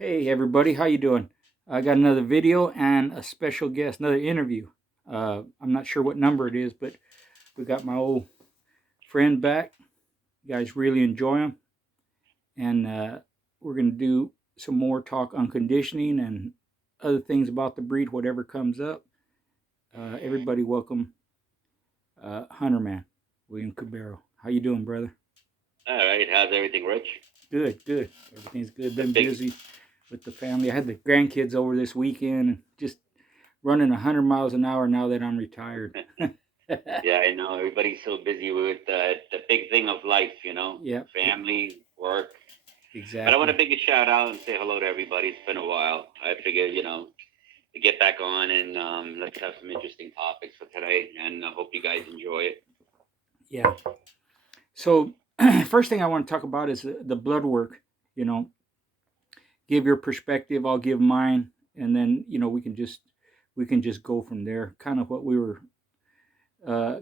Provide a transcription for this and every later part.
Hey everybody, how you doing? I got another video and a special guest, another interview. I'm not sure what number it is, but we got my old friend back. You guys really enjoy him, and we're gonna do some more talk on conditioning and other things about the breed, whatever comes up. Everybody, welcome Hunterman, William Cabero. How you doing, brother? All right, how's everything, Rich? Good, good. Everything's good. The Been big, busy with the family. I had the grandkids over this weekend, and just running 100 miles an hour now that I'm retired. yeah, I know everybody's so busy with the big thing of life, Yeah, family, work. But I want to exactly. big a shout out and say hello to everybody. It's been a while. I figured, to get back on and let's have some interesting topics for today, and I hope you guys enjoy it. Yeah. So, first thing I want to talk about is the blood work. You know, give your perspective. I'll give mine, and then we can just go from there. Kind of what we were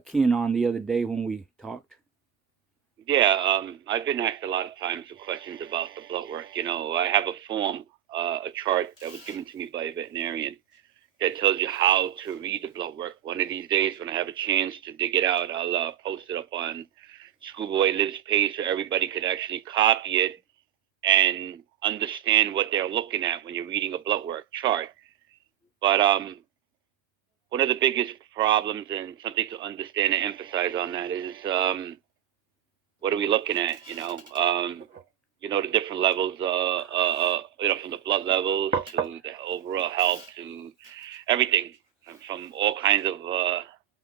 keying on the other day when we talked. Yeah, I've been asked a lot of times questions about the blood work. I have a form, a chart that was given to me by a veterinarian that tells you how to read the blood work. One of these days, when I have a chance to dig it out, I'll post it up on Schoolboy Lives page so everybody could actually copy it and understand what they're looking at when you're reading a blood work chart. But one of the biggest problems and something to understand and emphasize on that is what are we looking at? The different levels, from the blood levels to the overall health to everything, from all kinds of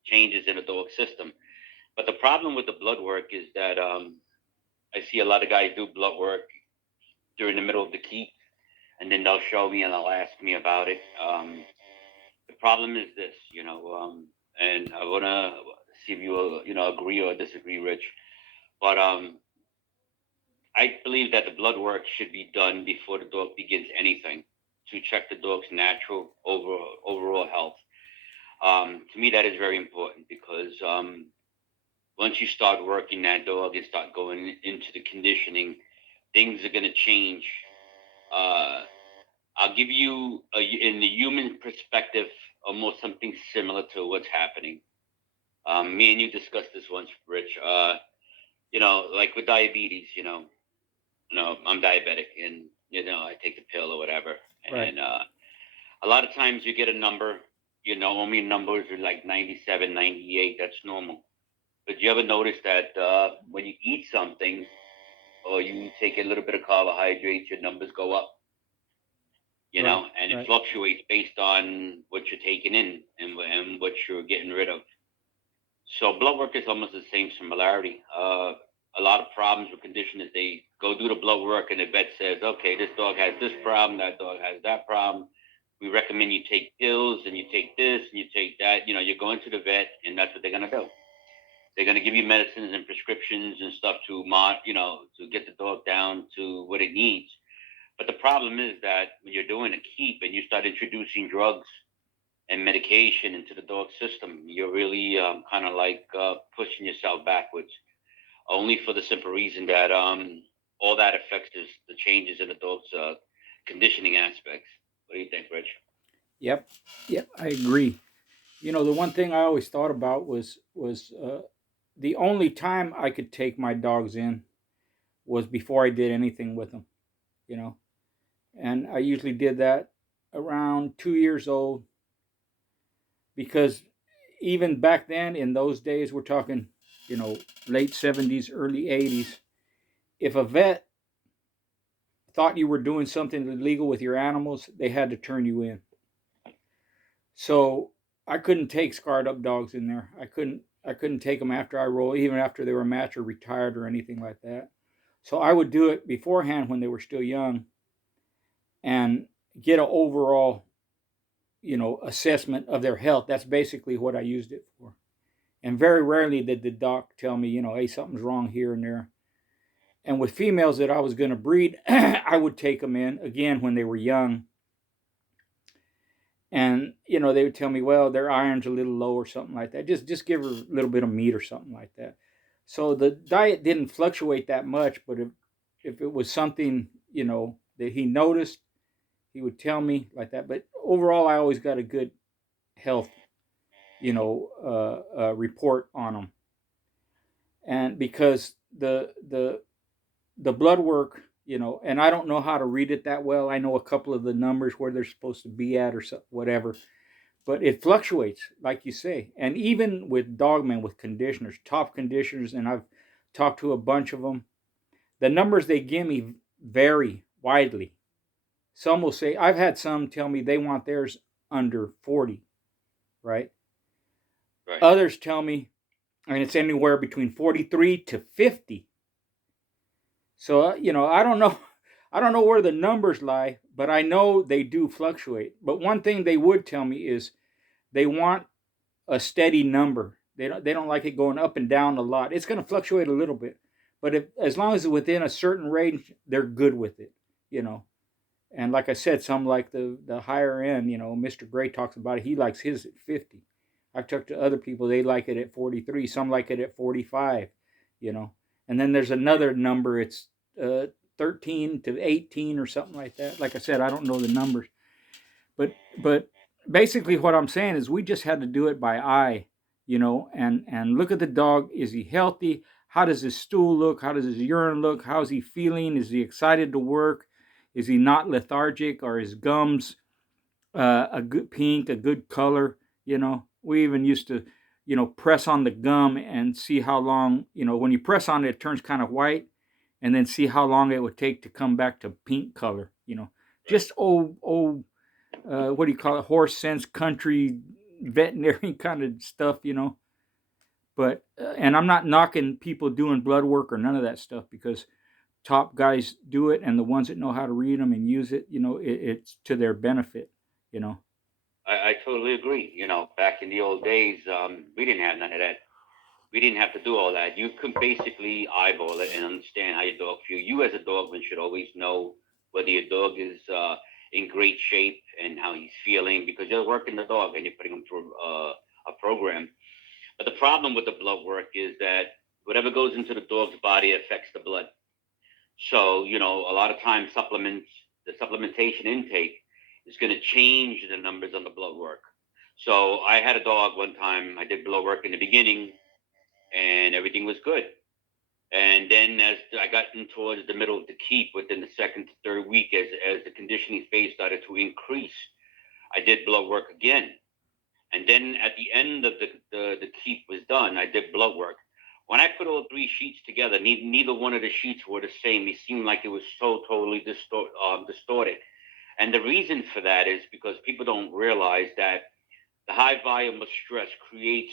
changes in the dog system. But the problem with the blood work is that I see a lot of guys do blood work during the middle of the keep, and then they'll show me and they'll ask me about it. The problem is this, and I want to see if you agree or disagree, Rich. But I believe that the blood work should be done before the dog begins anything to check the dog's natural overall health. To me, that is very important because once you start working that dog and start going into the conditioning, things are going to change. Uh, I'll give you, in the human perspective, almost something similar to what's happening. Me and you discussed this once, Rich. Like with diabetes, I'm diabetic and, I take the pill or whatever. Right. And a lot of times you get a number, only numbers are like 97, 98. That's normal. But you ever notice that when you eat something or you take a little bit of carbohydrates, your numbers go up, Right. and it Right. fluctuates based on what you're taking in and what you're getting rid of. So blood work is almost the same similarity. A lot of problems with conditioners, they go do the blood work and the vet says, okay, this dog has this problem, that dog has that problem. We recommend you take pills and you take this and you take that. You're going to the vet and that's what they're going to do. They're going to give you medicines and prescriptions and stuff to get the dog down to what it needs. But the problem is that when you're doing a keep and you start introducing drugs and medication into the dog system, you're really kind of like pushing yourself backwards, only for the simple reason that all that affects is the changes in the dog's conditioning aspects. What do you think, Rich? Yep. Yep. I agree. The one thing I always thought about was the only time I could take my dogs in was before I did anything with them. You know, and I usually did that around 2 years old because even back then in those days, we're talking, late 70s, early 80s. If a vet thought you were doing something illegal with your animals, they had to turn you in. So I couldn't take scarred up dogs in there. I couldn't take them after I roll, even after they were match or retired or anything like that. So I would do it beforehand when they were still young and get an overall, assessment of their health. That's basically what I used it for. And very rarely did the doc tell me, hey, something's wrong here and there. And with females that I was going to breed, I would take them in again when they were young. And they would tell me, well, their iron's a little low or something like that. Just give her a little bit of meat or something like that. So the diet didn't fluctuate that much, but if it was something that he noticed, He would tell me like that. But overall, I always got a good health, report on them. And because the blood work, and I don't know how to read it that well. I know a couple of the numbers where they're supposed to be at or so, whatever, but it fluctuates, like you say. And even with dogmen, with conditioners, top conditioners, and I've talked to a bunch of them, the numbers they give me vary widely. Some will say, I've had some tell me they want theirs under 40, right? Right. Others tell me, and it's anywhere between 43 to 50. So, I don't know. I don't know where the numbers lie, but I know they do fluctuate. But one thing they would tell me is they want a steady number. They don't like it going up and down a lot. It's going to fluctuate a little bit, but if, as long as it's within a certain range, they're good with it. You know, and like I said, some like the higher end. Mr. Gray talks about it. He likes his at 50. I've talked to other people. They like it at 43. Some like it at 45. You know, and then there's another number. It's 13 to 18 or something like that. Like I said, I don't know the numbers, but basically what I'm saying is we just had to do it by eye, and look at the dog. Is he healthy? How does his stool look? How does his urine look? How's he feeling? Is he excited to work? Is he not lethargic? Are his gums a good pink, a good color? We even used to, press on the gum and see how long. When you press on it, it turns kind of white, and then see how long it would take to come back to pink color. Right. Just old what do you call it, horse sense country veterinary kind of stuff, but and I'm not knocking people doing blood work or none of that stuff, because top guys do it, and the ones that know how to read them and use it, it's to their benefit, you know. I totally agree. Back in the old days, we didn't have none of that. We didn't have to do all that. You could basically eyeball it and understand how your dog feels. You, as a dogman, should always know whether your dog is in great shape and how he's feeling, because you're working the dog and you're putting him through a program. But the problem with the blood work is that whatever goes into the dog's body affects the blood. So, a lot of times the supplementation intake is going to change the numbers on the blood work. So I had a dog one time. I did blood work in the beginning, and everything was good. And then as I got in towards the middle of the keep, within the second to third week, as the conditioning phase started to increase, I did blood work again. And then at the end of the keep was done, I did blood work. When I put all three sheets together, neither one of the sheets were the same. It seemed like it was so totally distorted. And the reason for that is because people don't realize that the high volume of stress creates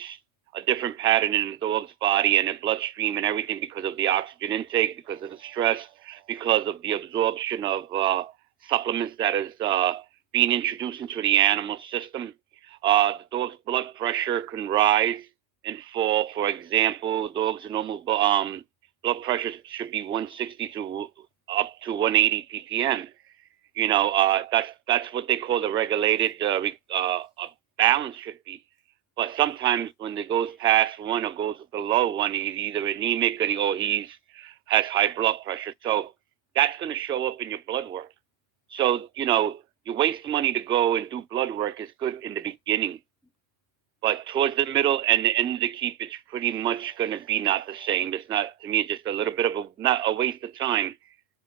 a different pattern in the dog's body and the bloodstream and everything, because of the oxygen intake, because of the stress, because of the absorption of supplements that is being introduced into the animal system. The dog's blood pressure can rise and fall. For example, dogs' normal blood pressure should be 160 to up to 180 ppm. That's what they call the regulated balance should be. But sometimes when it goes past one or goes below one, he's either anemic or he's has high blood pressure. So that's going to show up in your blood work. So you waste money to go and do blood work is good in the beginning, but towards the middle and the end of the keep, it's pretty much going to be not the same. It's not, to me, just a little bit of not a waste of time,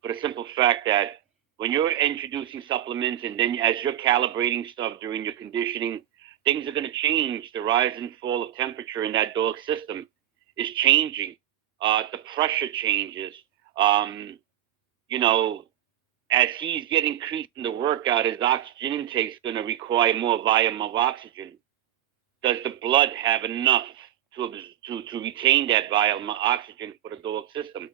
for the simple fact that when you're introducing supplements and then as you're calibrating stuff during your conditioning, things are going to change. The rise and fall of temperature in that dog system is changing. The pressure changes. Um, you know, as he's getting increased in the workout, his oxygen intake is going to require more volume of oxygen. Does the blood have enough to retain that volume of oxygen for the dog system,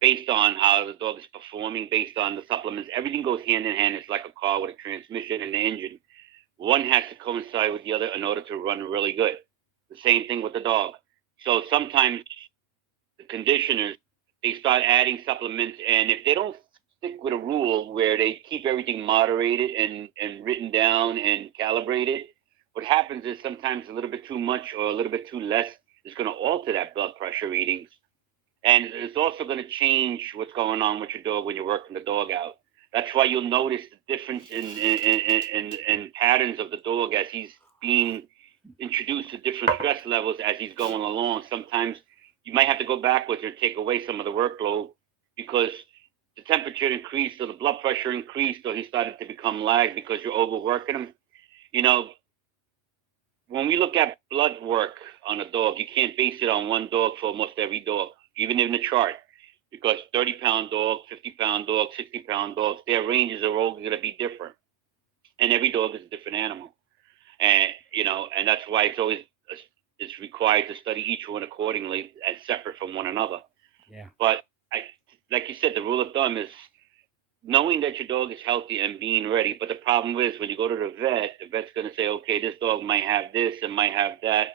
based on how the dog is performing, based on the supplements? Everything goes hand in hand. It's like a car with a transmission and an engine. One has to coincide with the other in order to run really good. The same thing with the dog. So sometimes the conditioners, they start adding supplements, and if they don't stick with a rule where they keep everything moderated and written down and calibrated, what happens is sometimes a little bit too much or a little bit too less is going to alter that blood pressure readings. And it's also going to change what's going on with your dog when you're working the dog out. That's why you'll notice the difference in patterns of the dog as he's being introduced to different stress levels as he's going along. Sometimes you might have to go backwards or take away some of the workload because the temperature increased or the blood pressure increased or he started to become lagged because you're overworking him. You know, when we look at blood work on a dog, you can't base it on one dog for almost every dog, even in the chart, because 30-pound dog, 50-pound dog, 60-pound dogs, their ranges are all going to be different, and every dog is a different animal, and and that's why it's required to study each one accordingly and separate from one another. Yeah. But I, like you said, the rule of thumb is knowing that your dog is healthy and being ready. But the problem is when you go to the vet's going to say, okay, this dog might have this and might have that,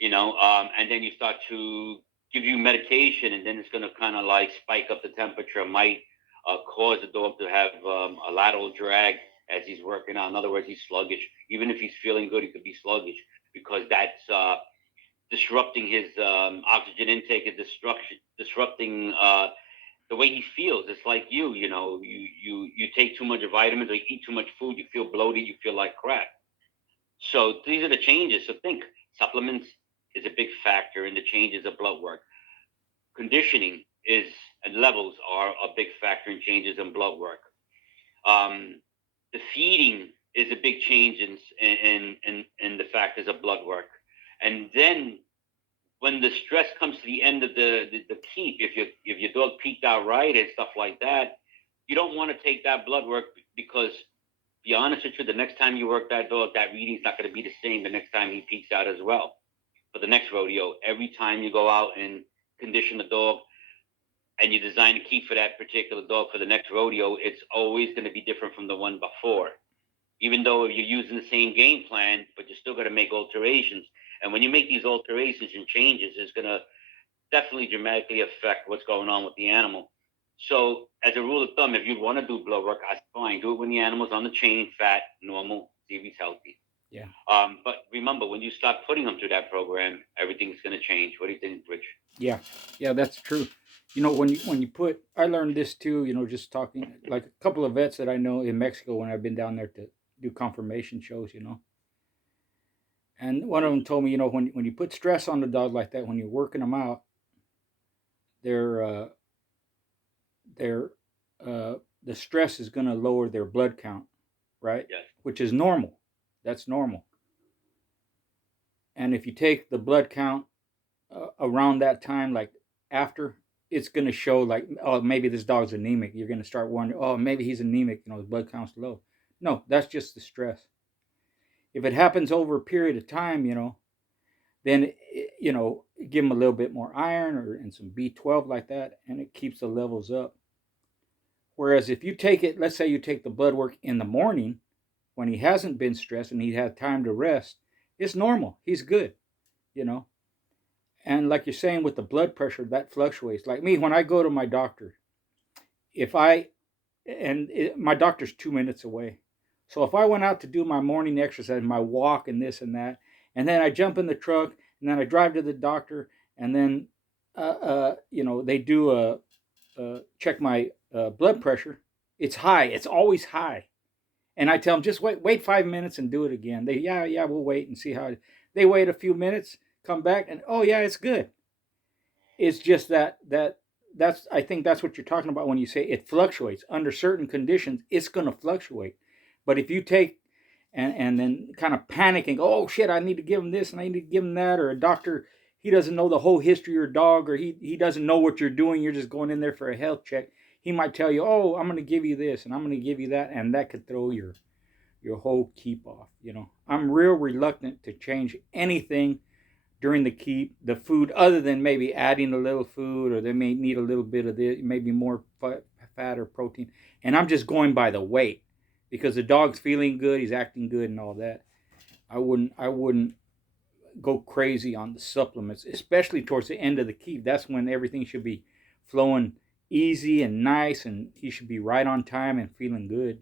and then you start to give you medication, and then it's going to kind of like spike up the temperature, might cause the dog to have a lateral drag as he's working out. In other words, he's sluggish. Even if he's feeling good, he could be sluggish because that's disrupting his oxygen intake and disrupting the way he feels. It's like you take too much vitamins or you eat too much food, you feel bloated, you feel like crap. So these are the changes. So think supplements is a big factor in the changes of blood work. Conditioning is and levels are a big factor in changes in blood work. Um, the feeding is a big change in the factors of blood work. And then when the stress comes to the end of the keep, if your dog peaked out right and stuff like that, you don't want to take that blood work because be honest with you, the next time you work that dog, that reading's not going to be the same the next time he peaks out as well. For the next rodeo, every time you go out and condition the dog and you design a keep for that particular dog for the next rodeo, it's always going to be different from the one before. Even though you're using the same game plan, but you're still going to make alterations. And when you make these alterations and changes, it's going to definitely dramatically affect what's going on with the animal. So, as a rule of thumb, if you want to do blood work, that's fine. Do it when the animal's on the chain, fat, normal, see if he's healthy. Yeah. But remember, when you start putting them through that program, everything's going to change. What do you think, Rich? Yeah. Yeah, that's true. When you put, I learned this too. Just talking like a couple of vets that I know in Mexico when I've been down there to do confirmation shows. And one of them told me, when you put stress on the dog like that, when you're working them out, their their the stress is going to lower their blood count, right? Yes. Which is normal. That's normal. And if you take the blood count around that time, like after, it's going to show like, oh, maybe this dog's anemic. You're going to start wondering, oh, maybe he's anemic. His blood count's low. No, that's just the stress. If it happens over a period of time, then give him a little bit more iron or and some B12 like that, and it keeps the levels up. Whereas if you take it, let's say you take the blood work in the morning when he hasn't been stressed and he had time to rest, it's normal. He's good, you know. And like you're saying with the blood pressure, that fluctuates. Like me, when I go to my doctor, if I my doctor's 2 minutes away, so if I went out to do my morning exercise, my walk and this and that, and then I jump in the truck and then I drive to the doctor, and then they do check my blood pressure. It's high. It's always high. And I tell them, just wait 5 minutes and do it again. They, yeah, we'll wait and see how. They wait a few minutes, come back, and oh yeah, it's good. It's just that's I think that's what you're talking about when you say it fluctuates under certain conditions. It's going to fluctuate, but if you take and then kind of panicking, oh shit, I need to give him this and I need to give him that, or a doctor, he doesn't know the whole history of your dog, or he doesn't know what you're doing. You're just going in there for a health check. He might tell you, oh, I'm going to give you this and I'm going to give you that, and that could throw your whole keep off. I'm real reluctant to change anything during the keep, the food, other than maybe adding a little food, or they may need a little bit of this, maybe more fat or protein. And I'm just going by the weight because the dog's feeling good, he's acting good, and all that. I wouldn't go crazy on the supplements, especially towards the end of the keep. That's when everything should be flowing easy and nice, and he should be right on time and feeling good.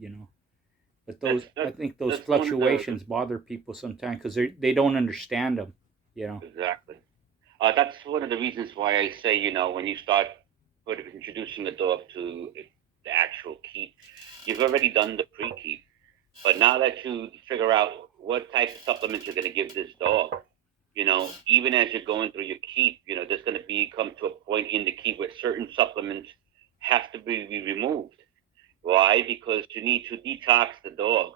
But That's I that's think those that's one of the fluctuations bother people sometimes because they don't understand them. exactly. That's one of the reasons why I say, when you start introducing the dog to the actual keep. You've already done the pre-keep, but now that you figure out what type of supplements you're going to give this dog, even as you're going through your keep, there's going to be come to a point in the keep where certain supplements have to be removed. Why? Because you need to detox the dog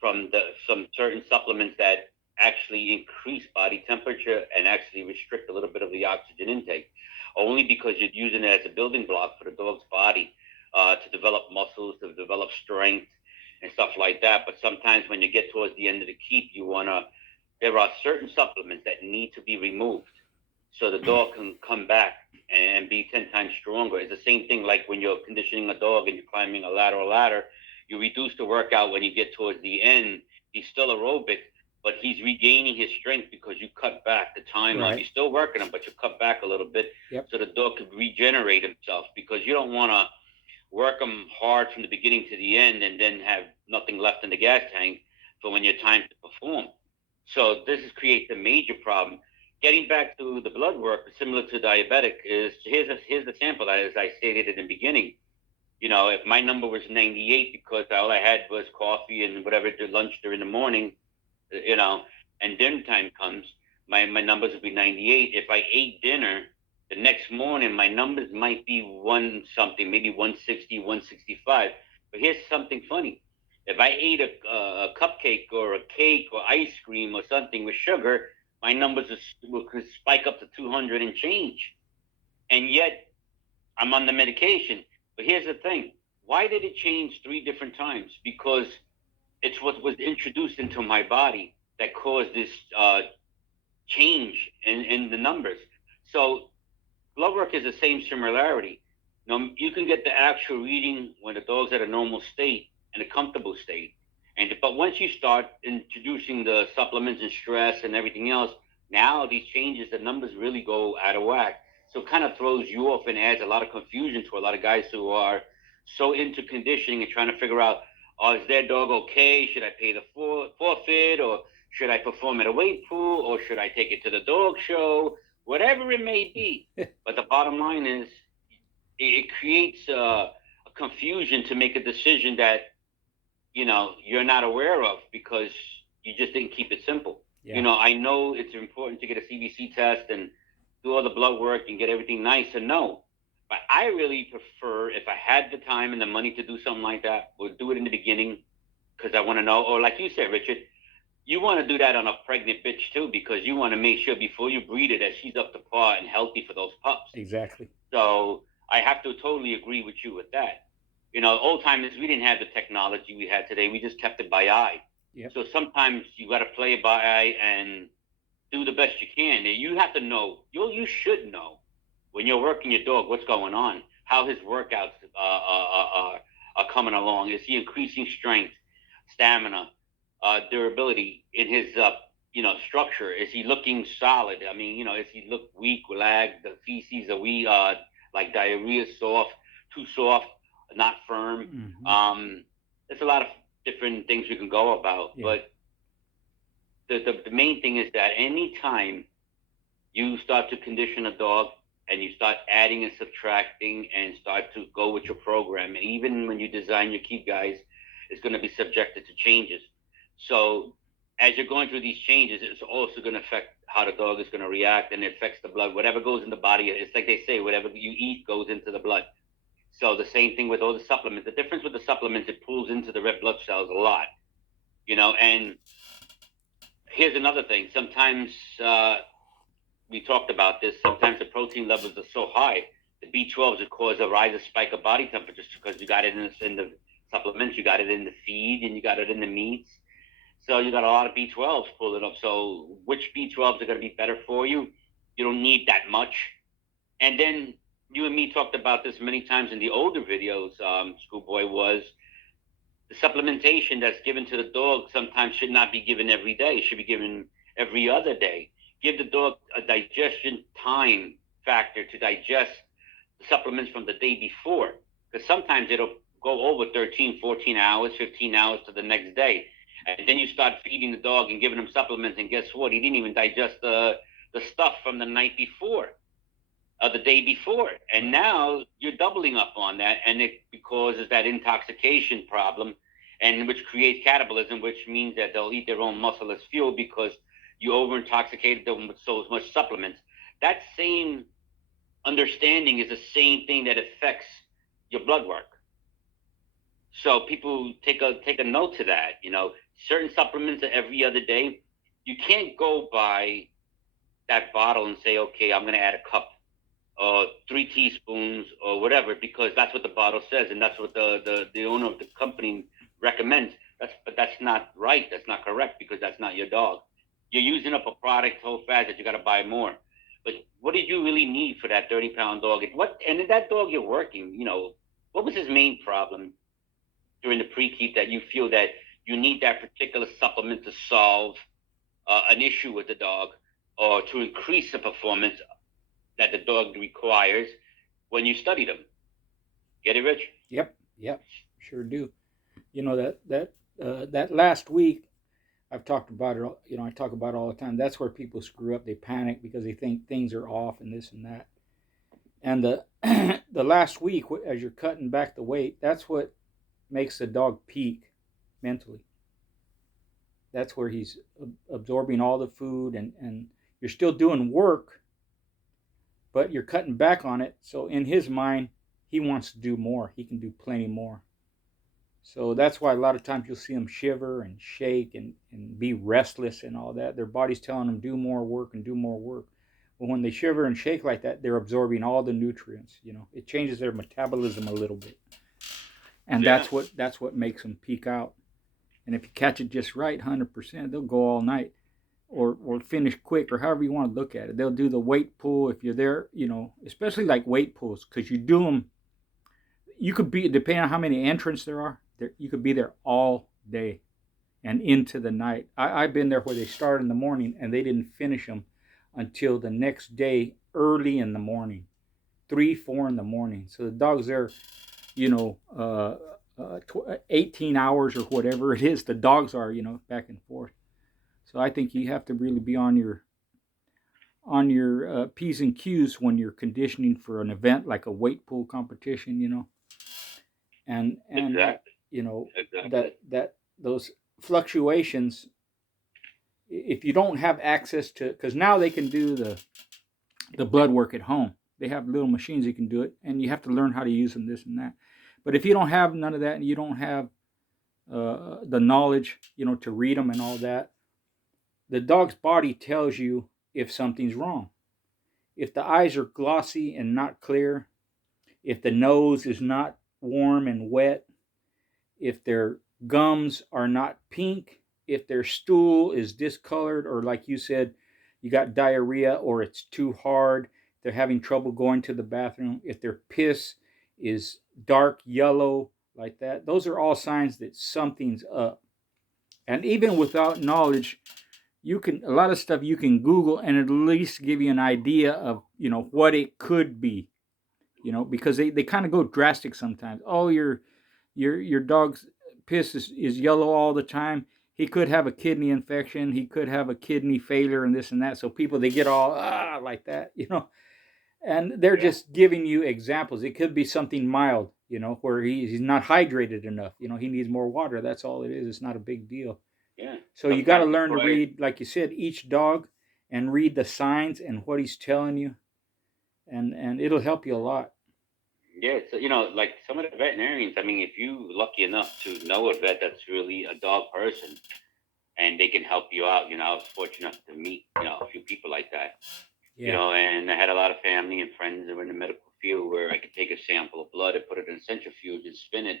from some certain supplements that actually increase body temperature and actually restrict a little bit of the oxygen intake, only because you're using it as a building block for the dog's body to develop muscles, to develop strength, and stuff like that. But sometimes when you get towards the end of the keep, there are certain supplements that need to be removed so the dog can come back and be 10 times stronger. It's the same thing like when you're conditioning a dog and you're climbing a ladder. You reduce the workout when you get towards the end. He's still aerobic, but he's regaining his strength because you cut back the time on. Right. You're still working him, but you cut back a little bit Yep. so the dog could regenerate himself, because you don't want to work him hard from the beginning to the end and then have nothing left in the gas tank for when you're time to perform. So this creates a major problem. Getting back to the blood work, similar to diabetic, is here's the sample as I stated in the beginning. If my number was 98 because all I had was coffee and whatever to lunch during the morning, you know, and dinner time comes, my numbers would be 98. If I ate dinner the next morning, my numbers might be one something, maybe 160, 165. But here's something funny. If I ate a cupcake or a cake or ice cream or something with sugar, my numbers could spike up to 200 and change. And yet I'm on the medication. But here's the thing. Why did it change three different times? Because it's what was introduced into my body that caused this change in the numbers. So blood work is the same similarity. You can get the actual reading when the dog's at a normal state and a comfortable state. But once you start introducing the supplements and stress and everything else, now these changes, the numbers really go out of whack. So it kind of throws you off and adds a lot of confusion to a lot of guys who are so into conditioning and trying to figure out, oh, is their dog okay? Should I pay the forfeit, or should I perform at a weight pool, or should I take it to the dog show? Whatever it may be. But the bottom line is, it creates a confusion to make a decision that you're not aware of because you just didn't keep it simple. Yeah. I know it's important to get a CBC test and do all the blood work and get everything nice and no. But I really prefer, if I had the time and the money to do something like that, would do it in the beginning because I want to know. Or like you said, Richard, you want to do that on a pregnant bitch too, because you want to make sure before you breed her that she's up to par and healthy for those pups. Exactly. So I have to totally agree with you with that. Old timers, we didn't have the technology we had today. We just kept it by eye. Yep. So sometimes you got to play it by eye and do the best you can. You have to know. You should know when you're working your dog what's going on, how his workouts are coming along. Is he increasing strength, stamina, durability in his structure? Is he looking solid? I mean, is he look weak, lag? The feces are we like diarrhea, soft, too soft, not firm. There's a lot of different things we can go about, Yeah. but the main thing is that anytime you start to condition a dog and you start adding and subtracting and start to go with your program, and even when you design your keep guys, it's going to be subjected to changes. So as you're going through these changes, it's also going to affect how the dog is going to react, and it affects the blood. Whatever goes in the body, it's like they say, whatever you eat goes into the blood. So the same thing with all the supplements. The difference with the supplements, it pulls into the red blood cells a lot, and here's another thing. Sometimes we talked about this. Sometimes the protein levels are so high, the B12s would cause a rise of spike of body temperatures because you got it in the supplements, you got it in the feed, and you got it in the meats. So you got a lot of B12s pulling up. So which B12s are going to be better for you? You don't need that much. And then you and me talked about this many times in the older videos. Schoolboy was the supplementation that's given to the dog sometimes should not be given every day. It should be given every other day. Give the dog a digestion time factor to digest the supplements from the day before. Because sometimes it'll go over 13, 14 hours, 15 hours to the next day. And then you start feeding the dog and giving him supplements, and guess what? He didn't even digest the stuff from the night before. the day before, and Right. now you're doubling up on that, and it causes that intoxication problem, and which creates catabolism, which means that they'll eat their own muscle as fuel because you over intoxicated them with so much supplements. That same understanding is the same thing that affects your blood work. So people take a note to that. Certain supplements every other day. You can't go by that bottle and say, okay, I'm going to add a cup or 3 teaspoons or whatever because that's what the bottle says and that's what the owner of the company recommends. But that's not right. That's not correct because that's not your dog. You're using up a product so fast that you got to buy more. But what did you really need for that 30-pound dog? And that dog you're working, what was his main problem during the pre-keep that you feel that you need that particular supplement to solve an issue with the dog or to increase the performance that the dog requires when you study them. Get it, Rich? Yep. Yep. Sure do. That last week I've talked about it. I talk about it all the time. That's where people screw up. They panic because they think things are off and this and that. And the the last week, as you're cutting back the weight, that's what makes the dog peak mentally. That's where he's absorbing all the food, and you're still doing work, but you're cutting back on it. So in his mind, he wants to do more. He can do plenty more. So that's why a lot of times you'll see them shiver and shake and be restless and all that. Their body's telling them do more work and do more work. Well, when they shiver and shake like that, they're absorbing all the nutrients. It changes their metabolism a little bit, and Yeah, that's what makes them peak out. And if you catch it just right, 100%, they'll go all night or finish quick or however you want to look at it. They'll do the weight pull if you're there. Especially like weight pulls because you do them. You could be depending on how many entrants there are. You could be there all day and into the night. I've been there where they start in the morning and they didn't finish them until the next day early in the morning, 3, 4 in the morning. So the dog's there, 18 hours or whatever it is. The dogs are, back and forth. So I think you have to really be on your p's and q's when you're conditioning for an event like a weight pull competition, and exactly, you know exactly. that those fluctuations, if you don't have access to, because now they can do the blood work at home. They have little machines that can do it, and you have to learn how to use them, this and that. But if you don't have none of that, and you don't have the knowledge, to read them and all that, the dog's body tells you if something's wrong. If the eyes are glossy and not clear, if the nose is not warm and wet, if their gums are not pink, if their stool is discolored, or like you said, you got diarrhea or it's too hard, they're having trouble going to the bathroom, if their piss is dark yellow like that, those are all signs that something's up. And even without knowledge, you can, a lot of stuff you can Google and at least give you an idea of what it could be. Because they kind of go drastic sometimes. Oh, your dog's piss is yellow all the time. He could have a kidney infection. He could have a kidney failure and this and that. So people, they get all like that, and they're Yeah, just giving you examples. It could be something mild, where he's not hydrated enough. He needs more water. That's all it is. It's not a big deal. yeah. So you got to Sometimes learn to before I, read, like you said, each dog, and read the signs and what he's telling you, and it'll help you a lot. yeah, so like some of the veterinarians. I mean, if you lucky enough to know a vet that's really a dog person, and they can help you out. I was fortunate enough to meet a few people like that. Yeah. And I had a lot of family and friends that were in the medical field where I could take a sample of blood and put it in a centrifuge and spin it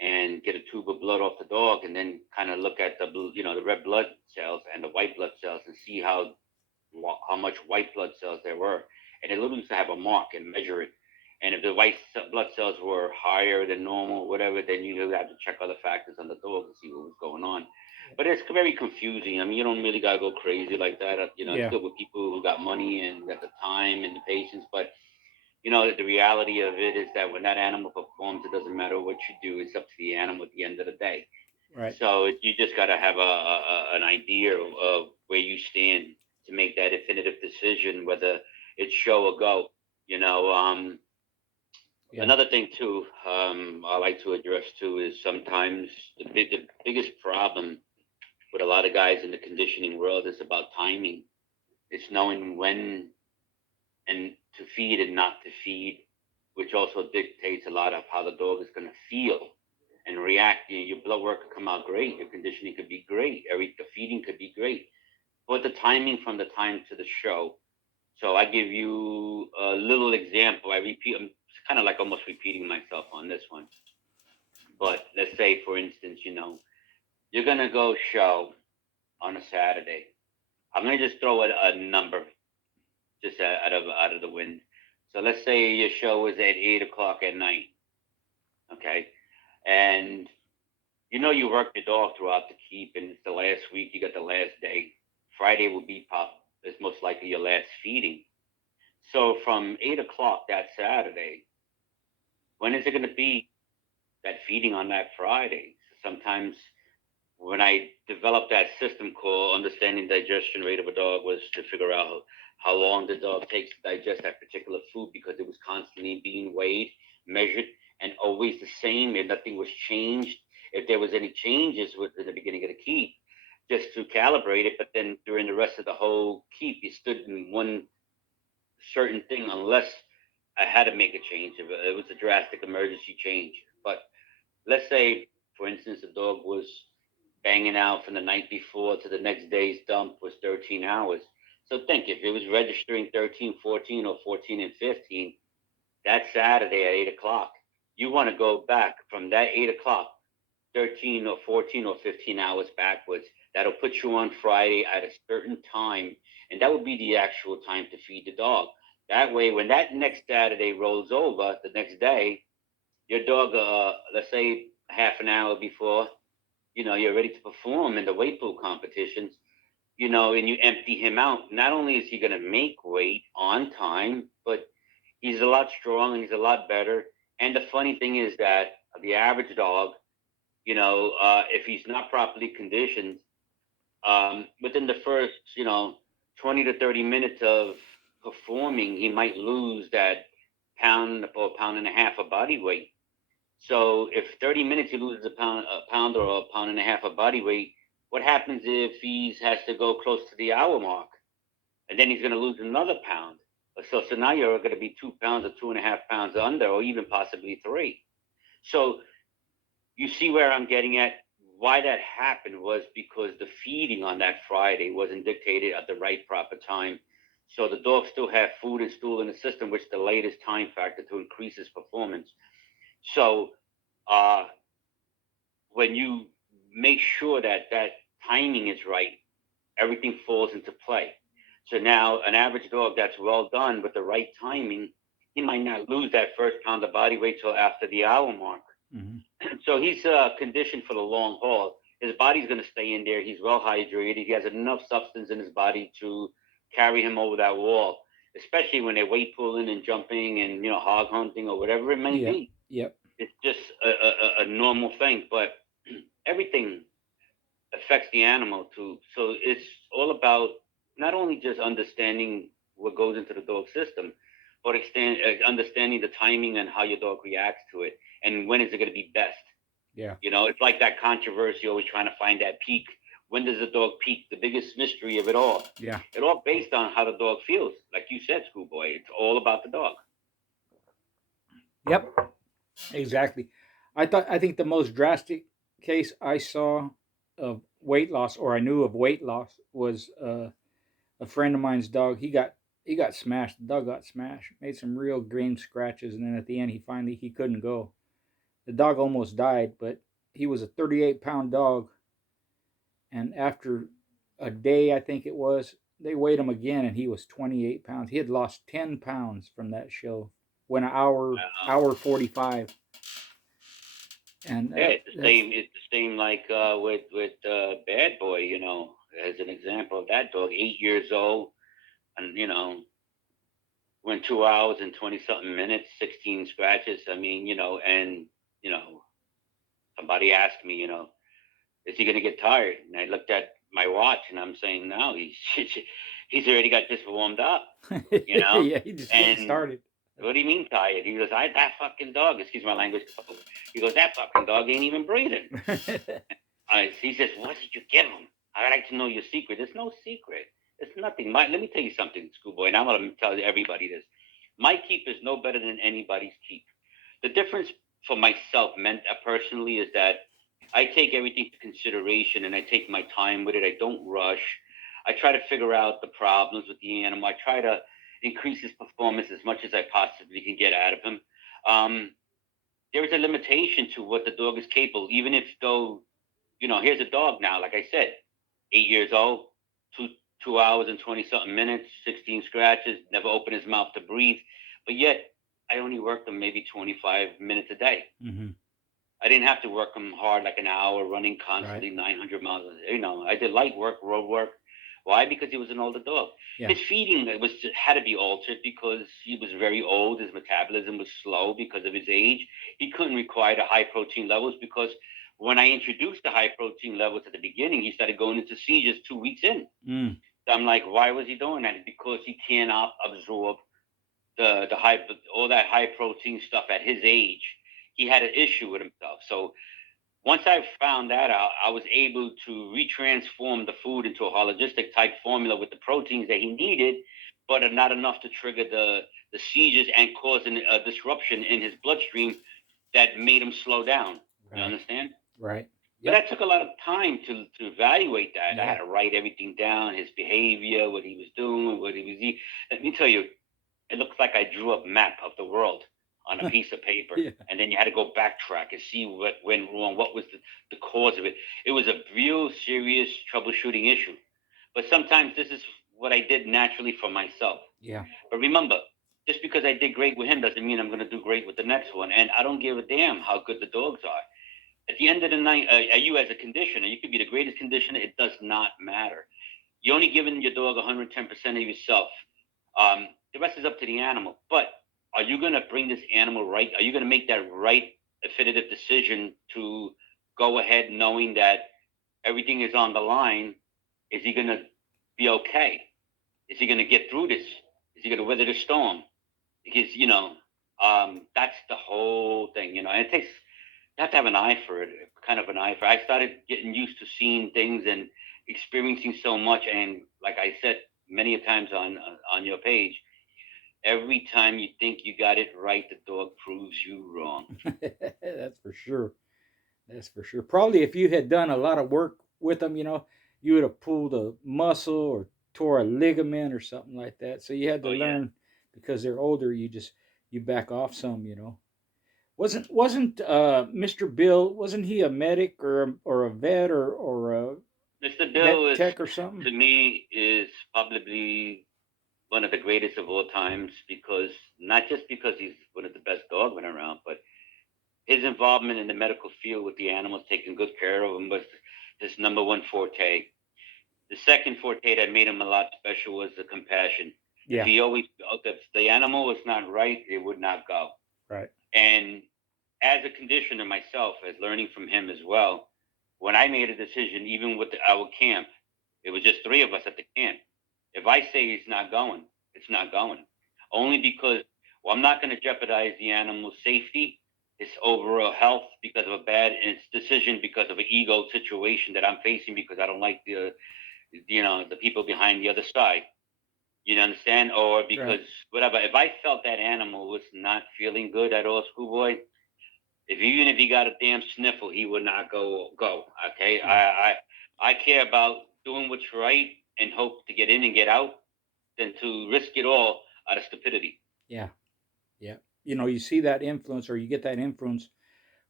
and get a tube of blood off the dog and then kind of look at the red blood cells and the white blood cells and see how much white blood cells there were, and it literally used to have a mark and measure it. And if the white blood cells were higher than normal, whatever, then you have to check other factors on the dog to see what was going on. But it's very confusing. I mean, you don't really gotta go crazy like that. It's Yeah. good with people who got money and got the time and the patience. But the reality of it is that when that animal performs, it doesn't matter what you do. It's up to the animal at the end of the day. Right. So you just got to have an idea of where you stand to make that definitive decision, whether it's show or go. You know, Yeah. another thing too, I like to address too is sometimes the biggest problem with a lot of guys in the conditioning world is about timing. It's knowing when and to feed and not to feed, which also dictates a lot of how the dog is going to feel and react. Your blood work could come out great, your conditioning could be great, the feeding could be great, but the timing from the time to the show. So I give you a little example. I repeat, I'm kind of like almost repeating myself on this one. But let's say, for instance, you're gonna go show on a Saturday. I'm gonna just throw a number just out of the wind. So let's say your show is at 8 o'clock at night. Okay, and you work your dog throughout the keep, and it's the last week. You got the last day. Friday will be pop. Is most likely your last feeding. So from 8 o'clock that Saturday, when is it going to be that feeding on that Friday? So sometimes when I developed that system called understanding digestion rate of a dog was to figure out how long the dog takes to digest that particular food because it was constantly being weighed, measured, and always the same, and nothing was changed. If there was any changes in the beginning of the keep, just to calibrate it, but then during the rest of the whole keep, you stood in one certain thing unless I had to make a change. If it was a drastic emergency change. But let's say, for instance, the dog was banging out from the night before to the next day's dump was 13 hours. So think if it was registering 13, 14, or 14 and 15, that Saturday at 8 o'clock, you want to go back from that 8 o'clock 13 or 14 or 15 hours backwards. That'll put you on Friday at a certain time, and that would be the actual time to feed the dog. That way, when that next Saturday rolls over, the next day, your dog, let's say half an hour before, you're ready to perform in the weight pool competitions, and you empty him out. Not only is he going to make weight on time, but he's a lot stronger and he's a lot better. And the funny thing is that the average dog, if he's not properly conditioned, within the first, 20 to 30 minutes of performing, he might lose that pound or pound and a half of body weight. So if 30 minutes he loses a pound or a pound and a half of body weight, what happens if he has to go close to the hour mark? And then he's going to lose another pound. So now you're going to be 2 pounds or 2.5 pounds under, or even possibly three. So you see where I'm getting at? Why that happened was because the feeding on that Friday wasn't dictated at the right proper time. So the dog still had food and stool in the system, which delayed his time factor to increase his performance. So uh, when you make sure that that timing is right, everything falls into play. So now an average dog that's well done with the right timing, he might not lose that first pound of body weight till after the hour mark. Hmm. So he's conditioned for the long haul. His body's going to stay in there. He's well hydrated. He has enough substance in his body to carry him over that wall, especially when they're weight pulling and jumping and hog hunting or whatever it may Yep. be. Yep. It's just a normal thing, but everything affects the animal too. So it's all about not only just understanding what goes into the dog system, but understanding the timing and how your dog reacts to it, and when is it going to be best. Yeah. It's like that controversy, always trying to find that peak. When does the dog peak? The biggest mystery of it all. Yeah. It all based on how the dog feels. Like you said, Schoolboy, it's all about the dog. Yep. Exactly. I think the most drastic case I saw of weight loss, or I knew of weight loss, was a friend of mine's dog. He got smashed. The dog got smashed. Made some real green scratches, and then at the end, he couldn't go. The dog almost died, but he was a 38-pound dog, and after a day, I think it was, they weighed him again, and he was 28 pounds. He had lost 10 pounds from that show. Went an hour 45, and Yeah, it's the that's same. It's the same like with Bad Boy. As an example of that dog, 8 years old, and went 2 hours and 20 something minutes, 16 scratches. I mean, and you know, somebody asked me, is he going to get tired? And I looked at my watch, and I'm saying, no, he's he's already got this warmed up, yeah. He just getting and started. What do you mean tired? He goes, that fucking dog, excuse my language. He goes, that fucking dog ain't even breathing. He says, what did you give him? I'd like to know your secret. There's no secret. There's nothing. Let me tell you something, Schoolboy, and I'm going to tell everybody this. My keep is no better than anybody's keep. The difference for myself, personally, is that I take everything into consideration and I take my time with it. I don't rush. I try to figure out the problems with the animal. I try to increase his performance as much as I possibly can get out of him. Um, there is a limitation to what the dog is capable, even if though here's a dog now, like I said, 8 years old, 2 hours and 20 something minutes, 16 scratches, never opened his mouth to breathe. But yet, I only worked him maybe 25 minutes a day. Mm-hmm. I didn't have to work him hard like an hour, running constantly, right, 900 miles. I did light work, road work. Why? Because he was an older dog. Yeah. His feeding had to be altered because he was very old. His metabolism was slow because of his age. He couldn't require the high protein levels because when I introduced the high protein levels at the beginning, he started going into seizures 2 weeks in. Mm. So I'm like, why was he doing that? It's because he cannot absorb the high, all that high protein stuff at his age. He had an issue with himself. So once I found that out, I was able to retransform the food into a holistic type formula with the proteins that he needed, but not enough to trigger the seizures and cause a disruption in his bloodstream that made him slow down. Right. You understand? Right. Yep. But that took a lot of time to evaluate that. Yeah. I had to write everything down, his behavior, what he was doing, what he was eating. Let me tell you, it looks like I drew a map of the world on a piece of paper. Yeah. And then you had to go backtrack and see what went wrong, what was the cause of it. It was a real serious troubleshooting issue. But sometimes this is what I did naturally for myself. Yeah. But remember, just because I did great with him doesn't mean I'm going to do great with the next one. And I don't give a damn how good the dogs are. At the end of the night, you as a conditioner, you could be the greatest conditioner. It does not matter. You're only giving your dog 110% of yourself. The rest is up to the animal. But are you going to bring this animal right? Are you going to make that right definitive decision to go ahead knowing that everything is on the line? Is he going to be okay? Is he going to get through this? Is he going to weather the storm? Because, that's the whole thing, and it takes, you have to have an eye for it, kind of an eye for it. I started getting used to seeing things and experiencing so much. And like I said many times on your page, every time you think you got it right, the dog proves you wrong. That's for sure. That's for sure. Probably if you had done a lot of work with them, you would have pulled a muscle or tore a ligament or something like that. So you had to learn because they're older. You back off some. Wasn't Mr. Bill? Wasn't he a medic or a vet or a Mr. Bill vet tech or something? To me is probably one of the greatest of all times because not just because he's one of the best dogmen around, but his involvement in the medical field with the animals, taking good care of them, was his number one forte. The second forte that made him a lot special was the compassion. Yeah. If the animal was not right, it would not go. Right. And as a conditioner myself, as learning from him as well, when I made a decision, even with our camp, it was just 3 of us at the camp. If I say he's not going, it's not going. Only because, I'm not going to jeopardize the animal's safety, his overall health because of a bad decision, because of an ego situation that I'm facing because I don't like the people behind the other side. You understand? Or because whatever. If I felt that animal was not feeling good at all, Schoolboy, even if he got a damn sniffle, he would not go. Okay, I care about doing what's right and hope to get in and get out than to risk it all out of stupidity. Yeah. You see that influence, or you get that influence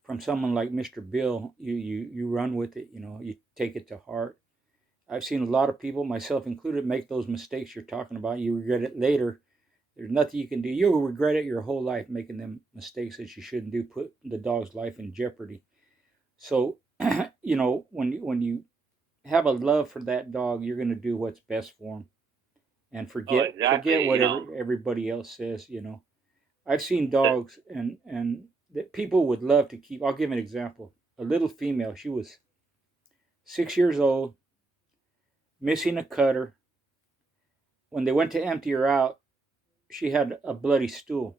from someone like Mr. Bill. You run with it. You take it to heart. I've seen a lot of people, myself included, make those mistakes you're talking about. You regret it later. There's nothing you can do. You'll regret it your whole life, making them mistakes that you shouldn't do, put the dog's life in jeopardy. So, when you have a love for that dog, you're going to do what's best for him, and forget what everybody else says. I've seen dogs and that people would love to keep. I'll give an example. A little female. She was 6 years old, missing a cutter. When they went to empty her out, she had a bloody stool.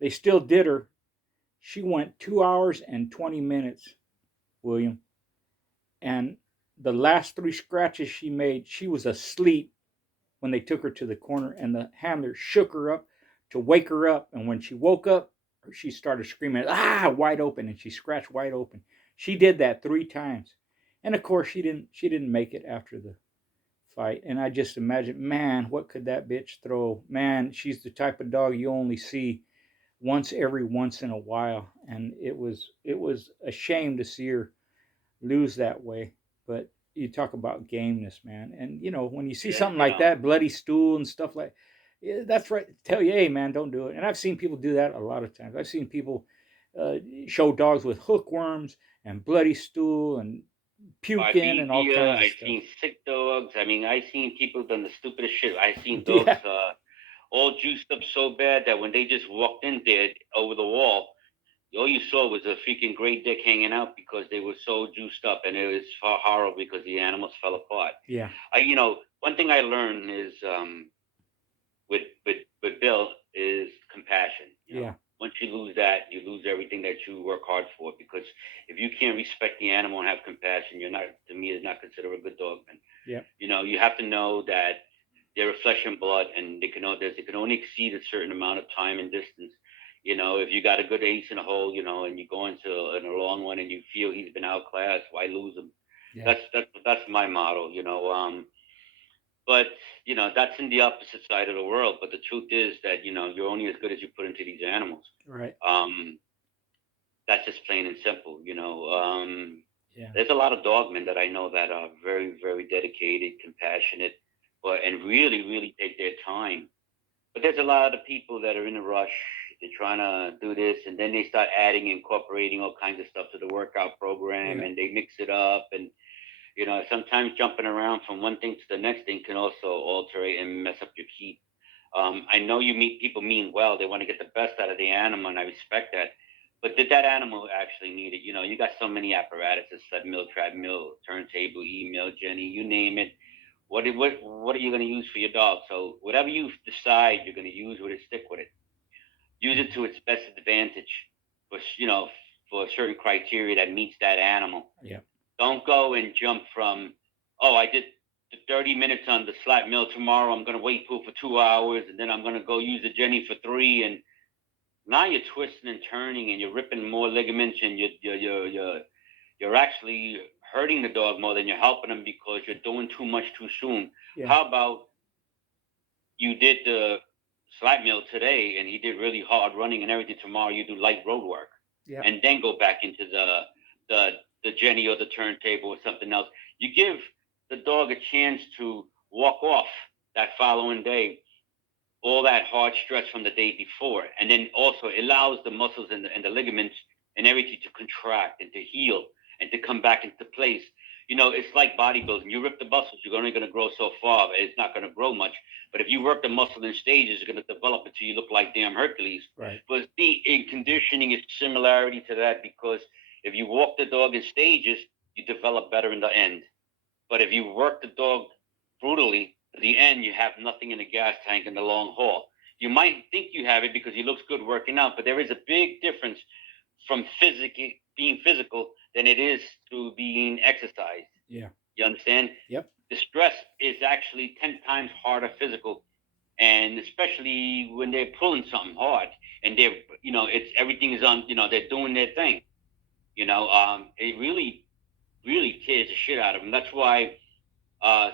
They still did her. She went 2 hours and 20 minutes, William, and the last three scratches she made, she was asleep when they took her to the corner, and the handler shook her up to wake her up. And when she woke up, she started screaming, "Ah!" Wide open, and she scratched wide open. She did that 3 times, and of course she didn't make it after the fight. And I just imagine, man, what could that bitch throw? Man, she's the type of dog you only see once in a while, and it was a shame to see her lose that way. But you talk about gameness, man, and when you see Yeah, something like that, bloody stool and stuff like, yeah, that's right. Tell you, hey, man, don't do it. And I've seen people do that a lot of times. I've seen people uh, show dogs with hookworms and bloody stool and puking and all babesia. kinds of I've stuff. seen sick dogs. I mean, I've seen people done the stupidest shit. I've seen dogs Yeah, all juiced up so bad that when they just walked in there over the wall, all you saw was a freaking great dick hanging out because they were so juiced up, and it was horrible because the animals fell apart. yeah, One thing I learned is with Bill is compassion. yeah, Once you lose that, you lose everything that you work hard for. Because if you can't respect the animal and have compassion, you're not, to me, is not considered a good dogman. yeah, You have to know that they're flesh and blood, and they can only exceed a certain amount of time and distance. If you got a good ace in a hole, and you go into a long one and you feel he's been outclassed, why lose him? yeah. That's my motto. But that's in the opposite side of the world. But the truth is that you're only as good as you put into these animals. Right. Um, that's just plain and simple. Yeah. There's a lot of dogmen that I know that are very, very dedicated, compassionate, and really, really take their time. But there's a lot of people that are in a rush. They're trying to do this, and then they start adding, incorporating all kinds of stuff to the workout program, Yeah. and they mix it up. And sometimes jumping around from one thing to the next thing can also alter it and mess up your keep. I know you meet people mean well; they want to get the best out of the animal, and I respect that. But did that animal actually need it? You got so many apparatuses: sled mill, treadmill, turntable, e-mill, Jenny, you name it. What are you going to use for your dog? So whatever you decide you're going to use with it, stick with it. Use it to its best advantage for for a certain criteria that meets that animal. Yeah. Don't go and jump from, oh, I did the 30 minutes on the slat mill tomorrow. I'm going to wait pool for 2 hours, and then I'm going to go use the Jenny for three. And now you're twisting and turning, and you're ripping more ligaments, and you're actually hurting the dog more than you're helping him because you're doing too much too soon. Yeah. How about you did the slat mill today, and he did really hard running and everything. Tomorrow you do light road work, Yeah. and then go back into the the Jenny or the turntable or something else. You give the dog a chance to walk off that following day all that hard stress from the day before, and then also allows the muscles and the ligaments and everything to contract and to heal and to come back into place. It's like bodybuilding. You rip the muscles, you're only going to grow so far. It's not going to grow much. But if you work the muscle in stages, you're going to develop until you look like damn Hercules. Right. But in conditioning is similarity to that because if you walk the dog in stages, you develop better in the end. But if you work the dog brutally, at the end, you have nothing in the gas tank in the long haul. You might think you have it because he looks good working out, but there is a big difference from being physical than it is to being exercised. Yeah. You understand? Yep. The stress is actually 10 times harder physical, and especially when they're pulling something hard and it's everything is on, they're doing their thing. It really, really tears the shit out of them. That's why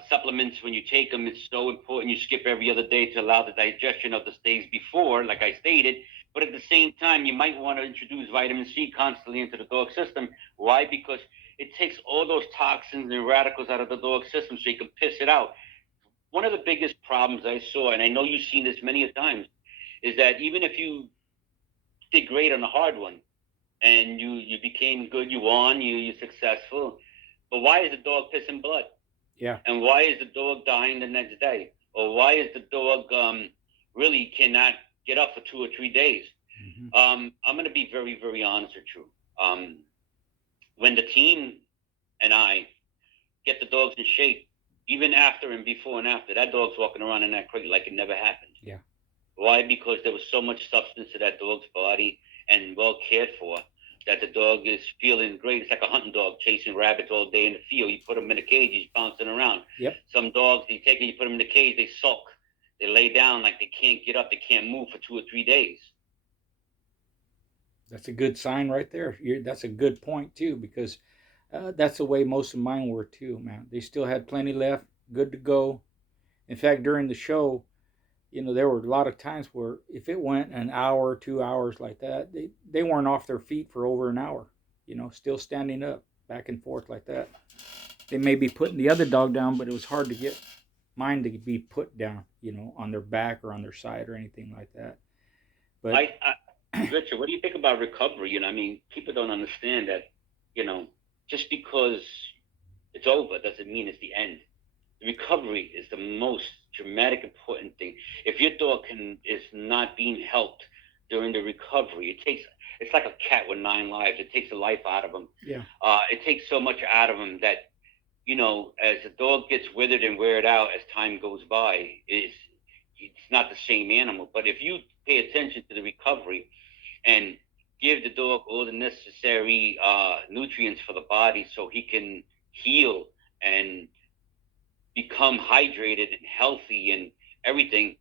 supplements, when you take them, it's so important you skip every other day to allow the digestion of the days before, like I stated. But at the same time, you might want to introduce vitamin C constantly into the dog system. Why? Because it takes all those toxins and radicals out of the dog system so you can piss it out. One of the biggest problems I saw, and I know you've seen this many a times, is that even if you did great on the hard one and you became good, you won, you're successful, but why is the dog pissing blood? Yeah. And why is the dog dying the next day? Or why is the dog really cannot get up for 2 or 3 days? Hmm. I'm going to be very, very honest with you. Um, when the team and I get the dogs in shape, even after and before and after, that dog's walking around in that crate like it never happened. Yeah. Why? Because there was so much substance to that dog's body and well cared for that the dog is feeling great. It's like a hunting dog chasing rabbits all day in the field. You put him in a cage, he's bouncing around. Yep. Some dogs, you take them, you put them in the cage, they sulk. They lay down like they can't get up, they can't move for 2 or 3 days. That's a good sign right there. That's a good point too, because that's the way most of mine were too, man. They still had plenty left, good to go. In fact, during the show, there were a lot of times where if it went an hour, 2 hours like that, they weren't off their feet for over an hour, still standing up back and forth like that. They may be putting the other dog down, but it was hard to get mine to be put down, on their back or on their side or anything like that. But I Richard, what do you think about recovery? I mean, people don't understand that, you know, just because it's over doesn't mean it's the end. The recovery is the most dramatic, important thing. If your dog is not being helped during the recovery, it's like a cat with 9 lives. It takes the life out of them. yeah, It takes so much out of them that as the dog gets withered and weared out as time goes by, it's not the same animal. But if you pay attention to the recovery and give the dog all the necessary nutrients for the body so he can heal and become hydrated and healthy and everything,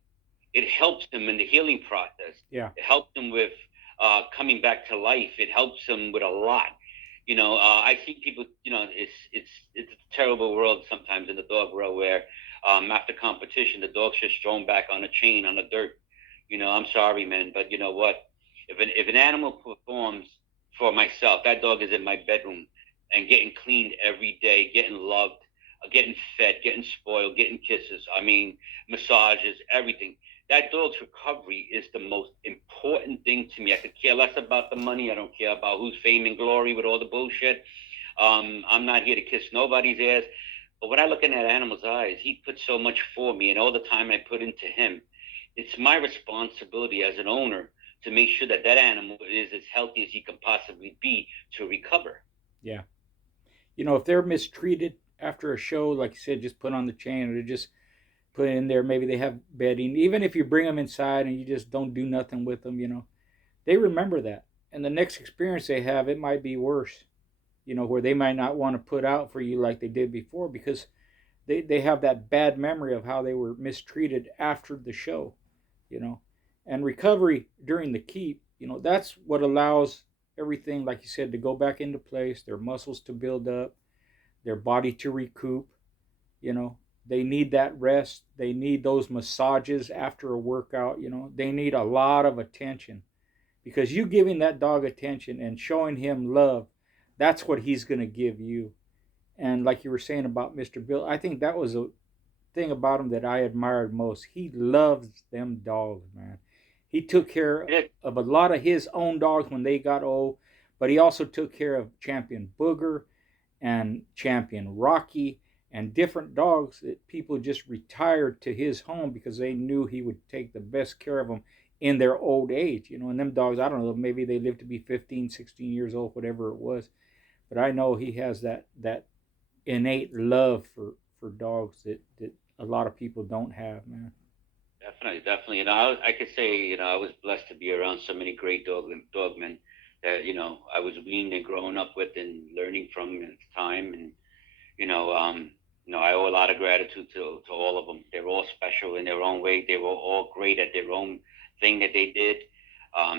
it helps them in the healing process. yeah, It helps them with coming back to life. It helps them with a lot. I see people. It's a terrible world sometimes in the dog world where after competition, the dog's just thrown back on a chain on the dirt. I'm sorry, man, but you know what? If an animal performs for myself, that dog is in my bedroom and getting cleaned every day, getting loved, getting fed, getting spoiled, getting kisses. I mean, massages, everything. That dog's recovery is the most important thing to me. I could care less about the money. I don't care about who's fame and glory with all the bullshit. I'm not here to kiss nobody's ass. But when I look in that animal's eyes, he put so much for me, and all the time I put into him, it's my responsibility as an owner to make sure that that animal is as healthy as he can possibly be to recover. yeah. If they're mistreated after a show, like you said, just put on the chain or just put in there. Maybe they have bedding. Even if you bring them inside and you just don't do nothing with them, they remember that. And the next experience they have, it might be worse. Where they might not want to put out for you like they did before because they have that bad memory of how they were mistreated after the show. you know. And recovery during the keep, that's what allows everything, like you said, to go back into place, their muscles to build up, their body to recoup. You know, they need that rest. They need those massages after a workout. They need a lot of attention because you giving that dog attention and showing him love, that's what he's going to give you. And like you were saying about Mr. Bill, I think that was a thing about him that I admired most. He loves them dogs, man. He took care It, of a lot of his own dogs when they got old, but he also took care of Champion Booger and Champion Rocky and different dogs that people just retired to his home because they knew he would take the best care of them in their old age. And them dogs, I don't know, maybe they lived to be 15, 16 years old, whatever it was. But I know he has that innate love for dogs that a lot of people don't have, man. Definitely, definitely. I could say, I was blessed to be around so many great dogmen that, I was weaned and growing up with and learning from at the time. And, you know, um, I owe a lot of gratitude to all of them. They were all special in their own way. They were all great at their own thing that they did.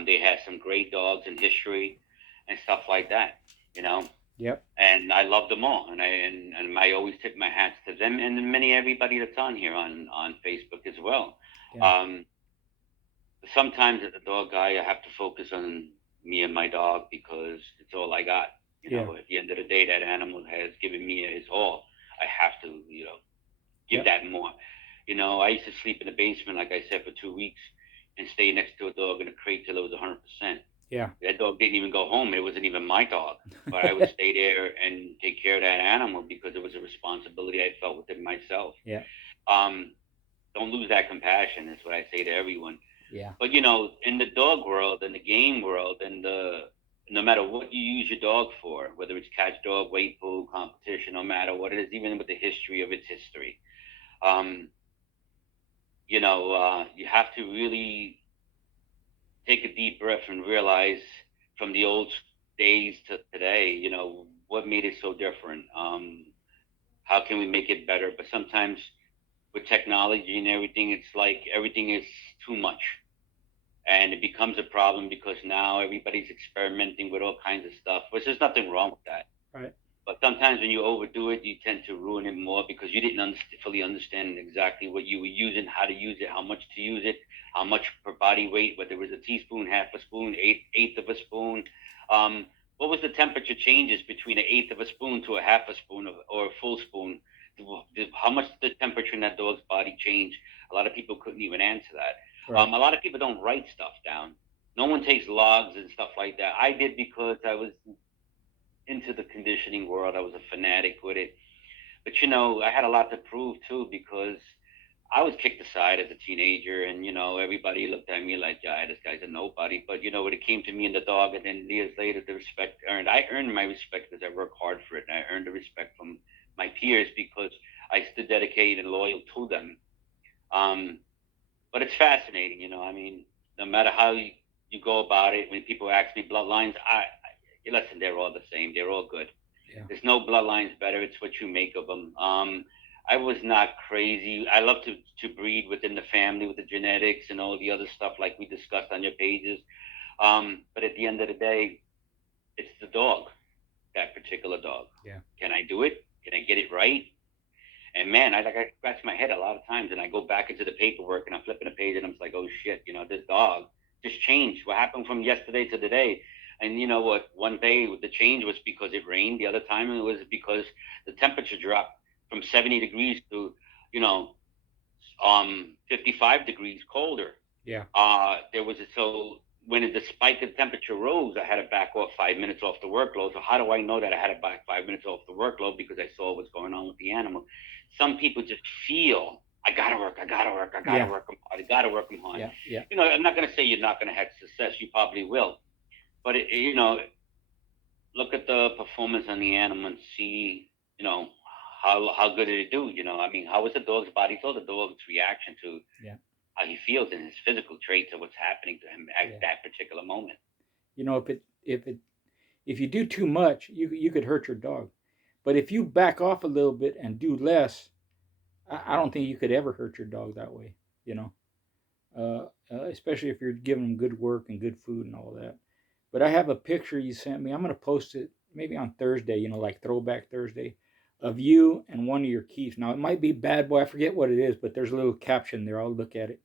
They had some great dogs in history and stuff like that, you know. Yep. And I love them all, and I always tip my hats to them and many everybody that's on here on Facebook as well. Yeah. Um, Sometimes as a dog guy, I have to focus on me and my dog because it's all I got. Yeah. At the end of the day, that animal has given me his all. I have to, give Yep. that more. I used to sleep in the basement, like I said, for 2 weeks and stay next to a dog in a crate till it was 100%. Yeah. That dog didn't even go home. It wasn't even my dog. But I would stay there and take care of that animal because it was a responsibility I felt within myself. Yeah. Um, don't lose that compassion, is what I say to everyone. Yeah. But in the dog world and the game world and no matter what you use your dog for, whether it's catch dog, weight pull, competition, no matter what it is, even with the history of its history, um, You have to really take a deep breath and realize from the old days to today, what made it so different. How can we make it better? But sometimes with technology and everything, it's like everything is too much. And it becomes a problem because now everybody's experimenting with all kinds of stuff, which there's nothing wrong with that. Right. But sometimes when you overdo it, you tend to ruin it more because you didn't fully understand exactly what you were using, how to use it, how much to use it, how much per body weight, whether it was a teaspoon, half a spoon, eighth of a spoon. What was the temperature changes between an eighth of a spoon to a half a spoon or a full spoon? How much did the temperature in that dog's body change? A lot of people couldn't even answer that. Right. A lot of people don't write stuff down. No one takes logs and stuff like that. I did because I was into the conditioning world. I was a fanatic with it. But I had a lot to prove too because I was kicked aside as a teenager, and everybody looked at me like, "Yeah, this guy's a nobody." But when it came to me and the dog, and then years later, the respect earned. I earned my respect because I worked hard for it, and I earned the respect from my peers because I stood dedicated and loyal to them. Um, but it's fascinating, I mean, no matter how you go about it, when people ask me bloodlines, listen, they're all the same. They're all good. Yeah. There's no bloodlines better. It's what you make of them. I was not crazy. I love to breed within the family with the genetics and all the other stuff like we discussed on your pages. But at the end of the day, it's the dog, that particular dog. Yeah. Can I do it? Can I get it right? And man, I scratch my head a lot of times, and I go back into the paperwork, and I'm flipping a page, and I'm just like, oh shit, this dog just changed. What happened from yesterday to today? And you know what? One day the change was because it rained. The other time it was because the temperature dropped from 70 degrees to you know 55 degrees colder. Yeah. There was so when the spike in temperature rose, I had to back off 5 minutes off the workload. So how do I know that I had to back 5 minutes off the workload? Because I saw what's going on with the animal. Some people just feel I gotta work, I gotta work, I gotta Yeah. work them hard, I gotta work them hard. Yeah. Yeah. I'm not gonna say you're not gonna have success. You probably will, but look at the performance on the animal and see, how good did it do? I mean, how was the dog's body? Saw the dog's reaction to Yeah. how he feels in his physical traits of what's happening to him at Yeah. that particular moment. If you do too much, you could hurt your dog. But if you back off a little bit and do less, I don't think you could ever hurt your dog that way. You know, especially if you're giving them good work and good food and all that. But I have a picture you sent me. I'm going to post it maybe on Thursday, like Throwback Thursday, of you and one of your keys. Now, it might be Bad Boy. I forget what it is, but there's a little caption there. I'll look at it.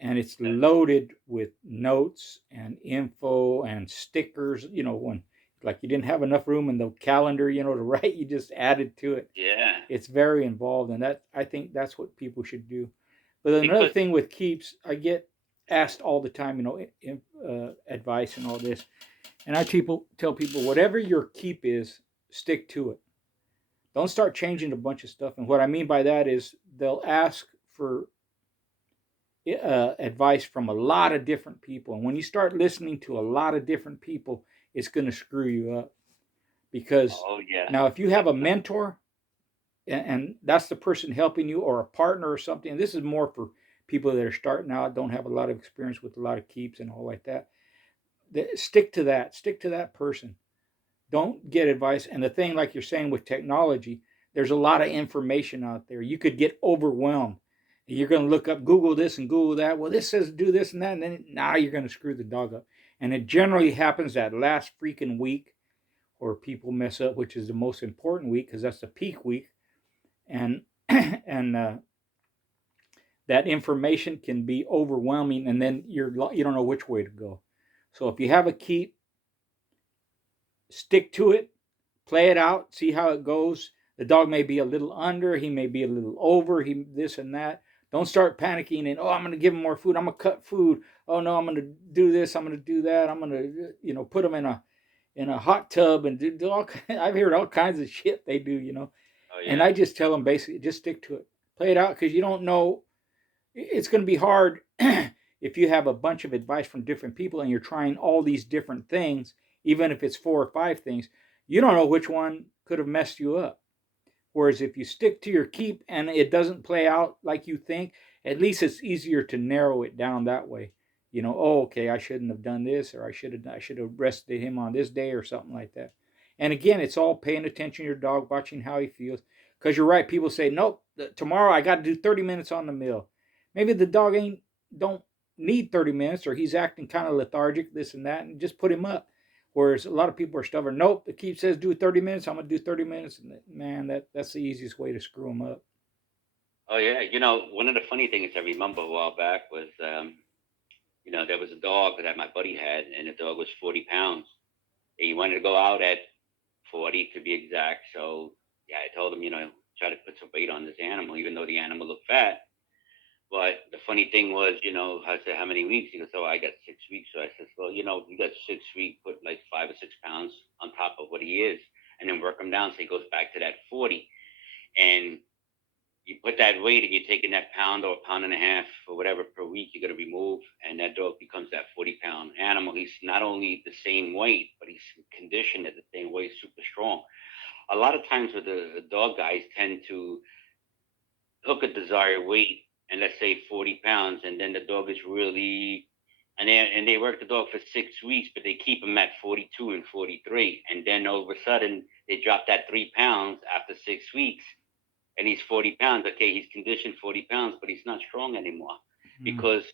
And it's loaded with notes and info and stickers. When like you didn't have enough room in the calendar, to write, you just added to it. Yeah, It's very involved, and I think that's what people should do. But another because thing with keeps, I get asked all the time, advice and all this, and I tell people whatever your keep is, stick to it. Don't start changing a bunch of stuff. And what I mean by that is they'll ask for advice from a lot of different people, and when you start listening to a lot of different people, it's going to screw you up. Because oh yeah, now, if you have a mentor, and that's the person helping you, or a partner or something, and this is more for people that are starting out, don't have a lot of experience with a lot of keeps and all like that, stick to that person. Don't get advice. And the thing, like you're saying with technology, there's a lot of information out there. You could get overwhelmed. You're going to look up, Google this and Google that. Well, this says do this and that, and then now you're going to screw the dog up. And it generally happens that last freaking week, or people mess up, which is the most important week because that's the peak week, and and that information can be overwhelming, and then you don't know which way to go. So if you have a keep, stick to it, play it out, see how it goes. The dog may be a little under, he may be a little over, he this and that. Don't start panicking and I'm going to give him more food. I'm going to cut food. Oh no, I'm going to do this. I'm going to do that. I'm going to put him in a hot tub and do all. I've heard all kinds of shit they do. oh And yeah, I just tell them basically just stick to it, play it out because you don't know. It's going to be hard if you have a bunch of advice from different people and you're trying all these different things, even if it's 4 or 5 things. You don't know which one could have messed you up. Whereas if you stick to your keep and it doesn't play out like you think, at least it's easier to narrow it down that way. Oh, okay, I shouldn't have done this, or I should have rested him on this day, or something like that. And again, it's all paying attention to your dog, watching how he feels. Because you're right, people say, nope, tomorrow I got to do 30 minutes on the mill. Maybe the dog ain't don't need 30 minutes, or he's acting kind of lethargic, this and that, and just put him up. Whereas a lot of people are stubborn. Nope, the keep says do 30 minutes. I'm gonna do 30 minutes, and man, that's the easiest way to screw them up. Oh yeah, one of the funny things I remember a while back was, there was a dog that my buddy had, and the dog was 40 pounds. And he wanted to go out at 40 to be exact. So yeah, I told him, try to put some weight on this animal, even though the animal looked fat. But the funny thing was, I said, how many weeks? He goes, oh, I got 6 weeks. So I said, well, you got 6 weeks, put like 5 or 6 pounds on top of what he is, and then work him down so he goes back to that 40. And you put that weight and you're taking that pound or a pound and a half or whatever per week you're going to remove, and that dog becomes that 40-pound animal. He's not only the same weight, but he's conditioned at the same way, super strong. A lot of times with the dog guys tend to hook a desired weight, and let's say 40 pounds, and then the dog is really, and they work the dog for 6 weeks, but they keep him at 42 and 43, and then all of a sudden they drop that 3 pounds after 6 weeks, and he's 40 pounds. Okay, he's conditioned 40 pounds, but he's not strong anymore Mm, because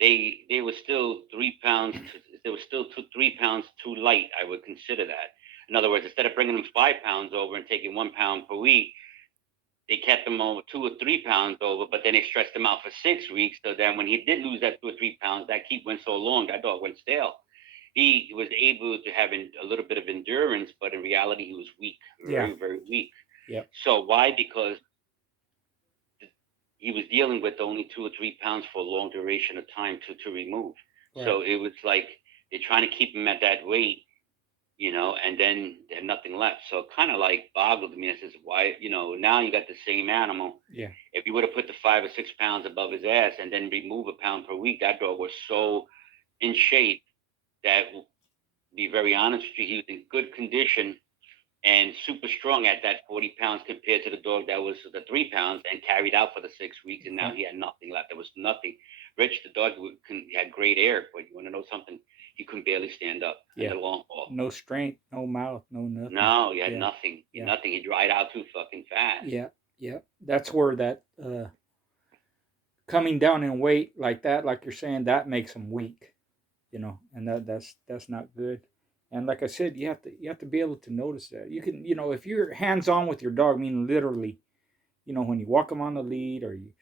they were still 3 pounds. They were still 3 pounds too light. I would consider that. In other words, instead of bringing them 5 pounds over and taking 1 pound per week, they kept him over 2 or 3 pounds over, but then they stretched him out for 6 weeks. So then when he did lose that 2 or 3 pounds, that keep went so long, that dog went stale. He was able to have a little bit of endurance, but in reality, he was weak, yeah. very, very weak. Yep. So why? Because he was dealing with only 2 or 3 pounds for a long duration of time to remove. Right. So it was like they're trying to keep him at that weight, and then they have nothing left. So it kind of like boggled me. I says, why, now you got the same animal. Yeah. If you would have put the 5 or 6 pounds above his ass and then remove a pound per week, that dog was so in shape that, to be very honest with you, he was in good condition and super strong at that 40 pounds compared to the dog that was the 3 pounds and carried out for the 6 weeks. And now Right. he had nothing left. There was nothing. Rich, the dog, had great air, but you want to know something? He couldn't barely stand up in Yeah. the long haul. No strength, no mouth, no nothing. No, he had Yeah. nothing. Yeah. Nothing. He dried out too fucking fast. Yeah. Yeah. That's where that coming down in weight like that, like you're saying, that makes them weak. And that's not good. And like I said, you have to be able to notice that. You can, if you're hands on with your dog, meaning literally, when you walk them on the lead, or you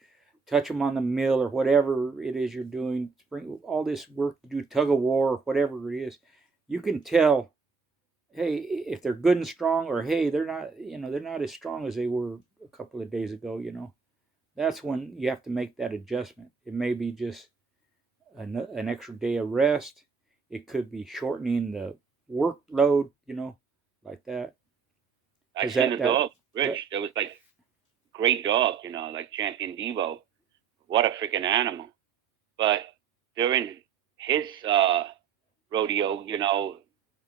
touch them on the mill, or whatever it is you're doing, bring all this work to do, tug of war, or whatever it is, you can tell, hey, if they're good and strong, or hey, they're not as strong as they were a couple of days ago. That's when you have to make that adjustment. It may be just an extra day of rest. It could be shortening the workload, like that. I Because seen that a that dog, that Rich. That was like great dog, like Champion Devo. What a freaking animal! But during his rodeo,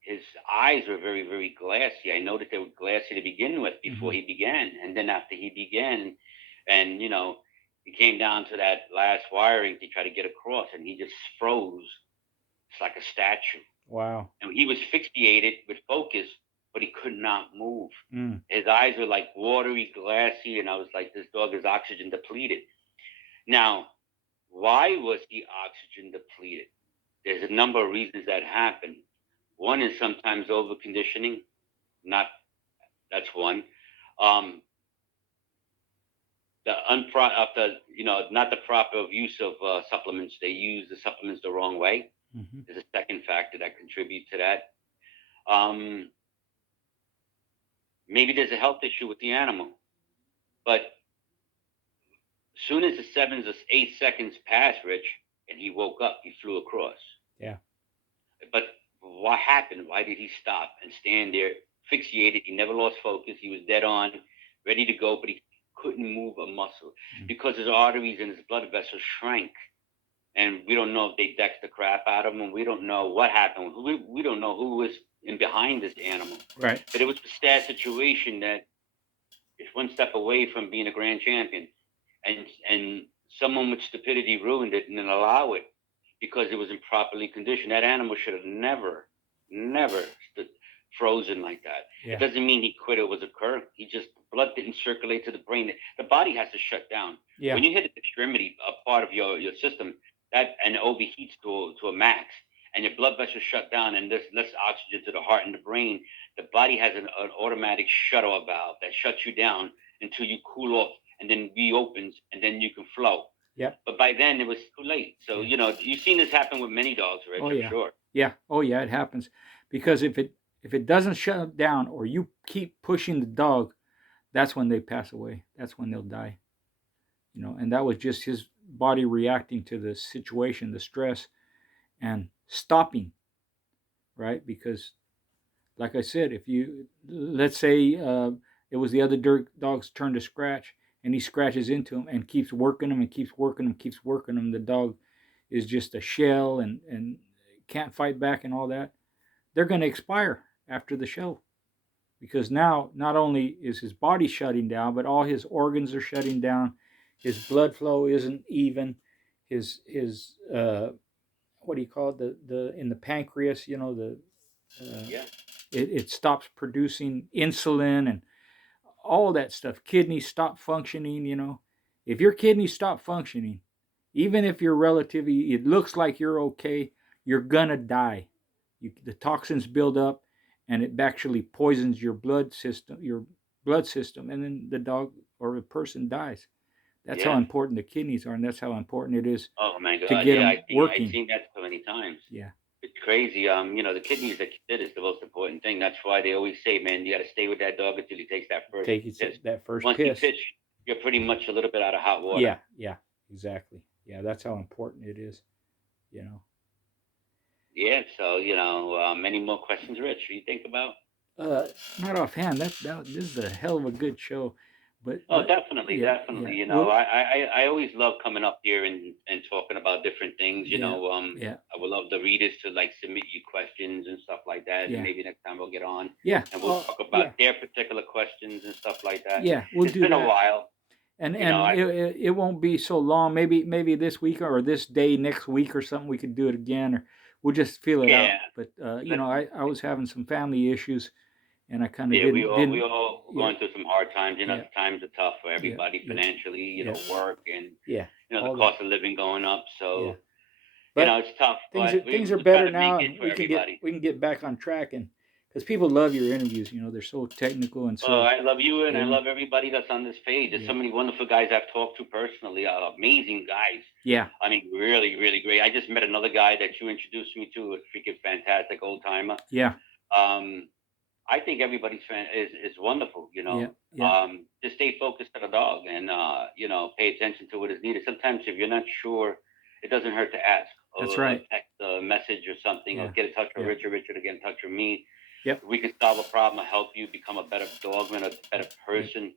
his eyes were very, very glassy. I noticed they were glassy to begin with before hmm he began, and then after he began, and he came down to that last wiring to try to get across, and he just froze. It's like a statue, wow. and he was fixated with focus, but he could not move. Mm. His eyes were like watery, glassy, and I was like, this dog is oxygen depleted. Now, why was he oxygen depleted? There's a number of reasons that happen. One is sometimes over conditioning. Not That's one. Um, not the proper use of supplements. They use the supplements the wrong way. hmm There's a second factor that contributes to that. Um, Maybe there's a health issue with the animal, but as soon as the 7 or 8 seconds passed, Rich, and he woke up, he flew across. Yeah. But what happened? Why did he stop and stand there fixated? He never lost focus. He was dead on, ready to go, but he couldn't move a muscle Mm. because his arteries and his blood vessels shrank. And we don't know if they decked the crap out of him. We don't know what happened. We don't know who was in behind this animal. Right. But it was a sad situation that It's one step away from being a grand champion, and someone with stupidity ruined it and then allow it because it was improperly conditioned. That animal should have never frozen like that. It Yeah. doesn't mean he quit or was a cur. He just blood didn't circulate to the brain. The body has to shut down Yeah. when you hit an extremity, a part of your system that and overheats to a max, and your blood vessels shut down, and there's less oxygen to the heart and the brain. The body has an automatic shut-off valve that shuts you down until you cool off, and then reopens, and then you can flow. Yep. But by then it was too late. So Yeah. you've seen this happen with many dogs, Rich. Oh I'm yeah. sure. Yeah. Oh yeah. It happens because if it doesn't shut down or you keep pushing the dog, that's when they pass away. That's when they'll die. And that was just his body reacting to the situation, the stress, and stopping. Right? Because, like I said, if you let's say it was the other dog's turn to scratch, and he scratches into him and keeps working him and keeps working him, keeps working him, the dog is just a shell and can't fight back and all that. They're going to expire after the show because now not only is his body shutting down, but all his organs are shutting down. His blood flow isn't even. His what do you call it? The in the pancreas, the Yeah. it stops producing insulin and all that stuff. Kidneys stop functioning. If your kidneys stop functioning, even if you're relatively, it looks like you're okay, you're gonna die. The toxins build up, and it actually poisons your blood system, and then the dog or the person dies. That's how Yeah. important the kidneys are, and that's how important it is Oh my to God. get Yeah. them I've working. seen that so many times. Yeah, It's crazy. The kidneys that kid is the most important thing. That's why they always say, man, you got to stay with that dog until he takes that first take piss. that first Once you piss. pitch, you're pretty much a little bit out of hot water. Yeah, yeah, exactly. Yeah, that's how important it is. You know. Yeah. So many more questions, Rich. What do you think about? Uh, Not offhand. This is a hell of a good show, but Oh, definitely, yeah, yeah. definitely. Well, I always love coming up here and talking about different things. yeah, yeah, I would love the readers to like submit you questions and stuff like that, and yeah, maybe next time we'll get on yeah. and we'll Oh, talk about yeah, their particular questions and stuff like that. yeah. We'll It's do been a that, while, and you know. and I it won't be so long. Maybe this week or this day next week or something. We could do it again, or we'll just feel it out. Yeah, But let's, I was having some family issues, and I kind of yeah. We didn't. all Yeah, going through some hard times. yeah, Times are tough for yeah, everybody yeah, financially. yeah, Work and yeah. the All that. cost of living going up. Yeah. So But it's tough, things but are things are we'll try better to make now, it and for everybody. we can get back on track, and because people love your interviews, they're so technical and Oh, so I love you and you I know love everybody that's on this page. There's yeah, so many wonderful guys I've talked to personally, amazing guys. yeah, I mean, really, really great. I just met another guy that you introduced me to, a freaking fantastic old timer. yeah, Um, I think everybody's is wonderful. yeah, yeah. Just stay focused on the dog and pay attention to what is needed. Sometimes if you're not sure, it doesn't hurt to ask That's or right. text a message or something or Yeah, get in touch with yeah, Richard. Richard to get in touch with me. yep, We can solve a problem, help you become a better dogman, a better yep, yep. person.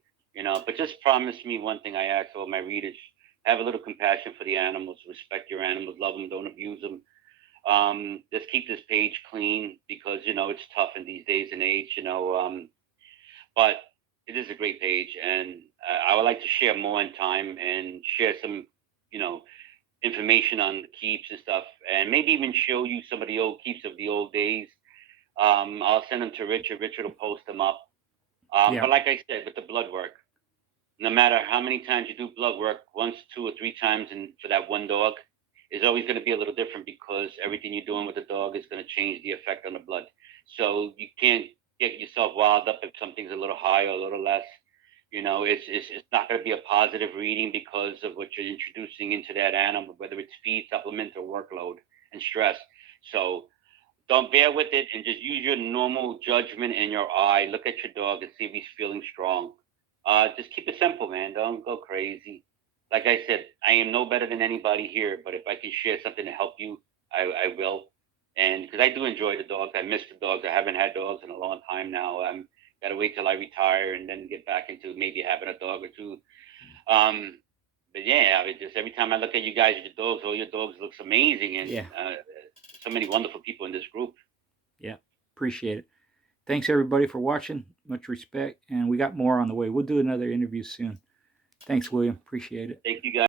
But just promise me one thing. I ask all my readers: have a little compassion for the animals, respect your animals, love them, don't abuse them. Just keep this page clean because it's tough in these days and age. But it is a great page, and I would like to share more in time and share some, you know, information on the keeps and stuff, and maybe even show you some of the old keeps of the old days. I'll send them to Richard. Richard will post them up. Yeah, But like I said, with the blood work, no matter how many times you do blood work, once, two, or three times, and for that one dog, is always going to be a little different because everything you're doing with the dog is going to change the effect on the blood. So you can't get yourself wild up if something's a little high or a little less. It's not going to be a positive reading because of what you're introducing into that animal, whether it's feed, supplement, or workload and stress. So don't bear with it and just use your normal judgment and your eye. Look at your dog and see if he's feeling strong. Just keep it simple, man. Don't go crazy. Like I said, I am no better than anybody here, but if I can share something to help you, I will. And because I do enjoy the dogs, I miss the dogs. I haven't had dogs in a long time now. I'm got to wait till I retire and then get back into maybe having a dog or two. Um, but yeah, I mean, just every time I look at you guys, your dogs, all your dogs looks amazing, and yeah, so many wonderful people in this group. yeah. Appreciate it. Thanks everybody for watching. Much respect, and we got more on the way. We'll do another interview soon. Thanks, William. Appreciate it. Thank you guys.